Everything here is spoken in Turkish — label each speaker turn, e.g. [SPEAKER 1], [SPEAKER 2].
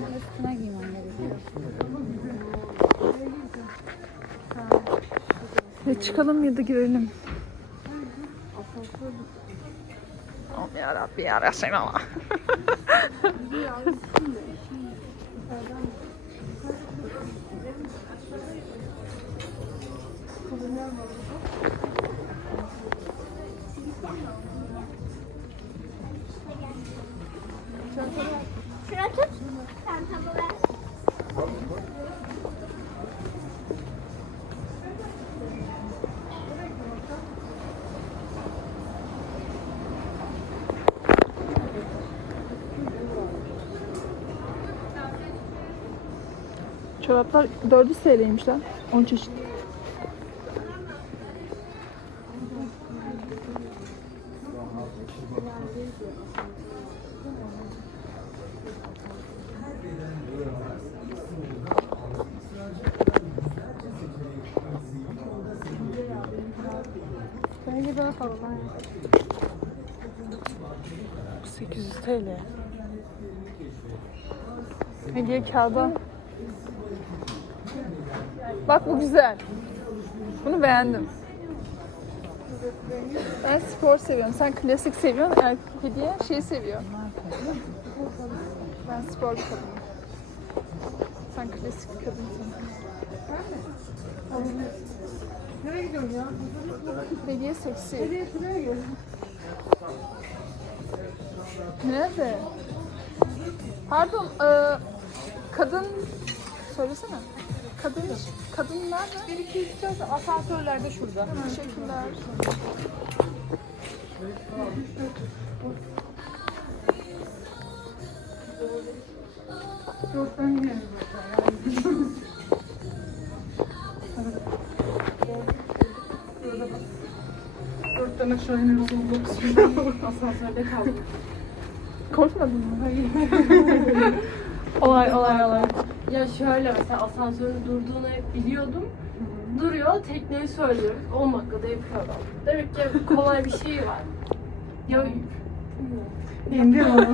[SPEAKER 1] bunu üstüne giymem gerekiyor. Ya çıkalım ya da girelim. Allah'ım
[SPEAKER 2] yarabbim yarasın ama. Şurada
[SPEAKER 1] Çoraplar 400 TL'ymiş lan. 10 çeşit.
[SPEAKER 3] Bence daha fazla.
[SPEAKER 1] 800 TL. Hediye kağıdı. Bak bu güzel. Bunu beğendim. Ben spor seviyorum. Sen klasik seviyorsun. Erkek hediye şey seviyor. Ben spor kadınım. Sen klasik bir kadınsın.
[SPEAKER 3] Nereye gidiyorsun ya?
[SPEAKER 1] Hediye seksi.
[SPEAKER 3] Nereye gel.
[SPEAKER 1] Nerede? Pardon, e, kadın söylesene. Kadın kadın nerede?
[SPEAKER 3] Bir iki üç asansörlerde şurada.
[SPEAKER 1] Teşekkürler.
[SPEAKER 3] Aşağı iniyoruz. Asansörde kaldık.
[SPEAKER 1] Korkmadın mı? olay olay olay.
[SPEAKER 4] Ya şöyle mesela asansörün durduğunu biliyordum. Duruyor, tekneyi söylüyoruz. 10 dakikada yapıyor adam. Demek ki kolay bir şey var. Ya
[SPEAKER 3] İndir onu.